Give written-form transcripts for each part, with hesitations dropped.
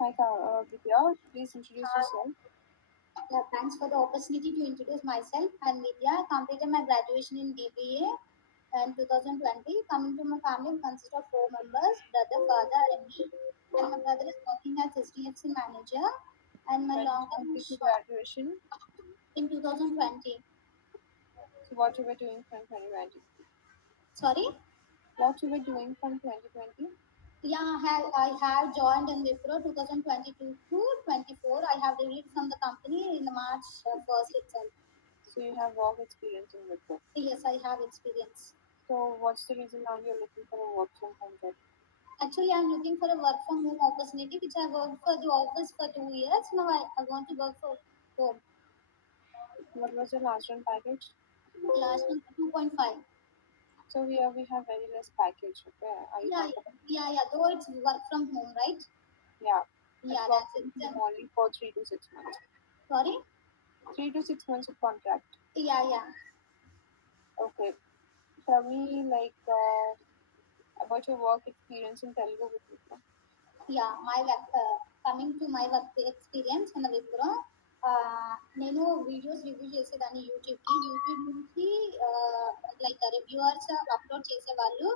Hi, Vidya. Please introduce yourself. Yeah, thanks for the opportunity to introduce myself. I'm Vidya. I completed my graduation in BBA in 2020. Coming to my family consists of four members: brother, father, and me. And my brother is working as SDFC manager. And my When did long you term complete is your graduation? in 2020. So, what you were doing from 2020? Sorry. What you were doing from 2020? Yeah, I have joined in Wipro 2022 to 24. I have released from the company in the March 1st itself. So, you have work experience in Wipro. Yes, I have experience. So, what's the reason now you're looking for a work from home job? Actually, I'm looking for a work from home opportunity, which I worked for the office for 2 years. Now I want to work for home. What was your last one package? Last one 2.5. So, here we have very less package. Okay, are you Yeah, comfortable? yeah. Though it's work from home, right? Yeah, it's Yeah, work that's it. from home only for 3 to 6 months. Sorry. 3 to 6 months of contract. Yeah. Okay. Tell me about your work experience in Telugu with Wipro. Yeah, my work, coming to my work experience in the Wipro, నేను videos review చేసేదాన్ని YouTube నుంచి like reviewers upload చేసేవాళ్ళు.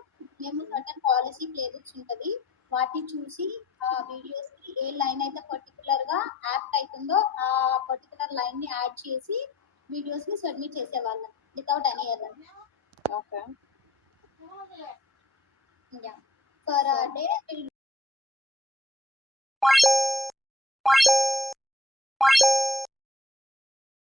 మేము certain policy ప్లేబుక్స్ ఉంటుంది, వాటిని చూసి ఆ వీడియోస్కి ఏ లైన్ అయితే పర్టికులర్గా యాప్ట్ అవుతుందో ఆ పర్టికులర్ లైన్ని యాడ్ చేసి వీడియోస్ని సబ్మిట్ చేసేవాళ్ళం without any error. Okay. Yeah. For So, a day,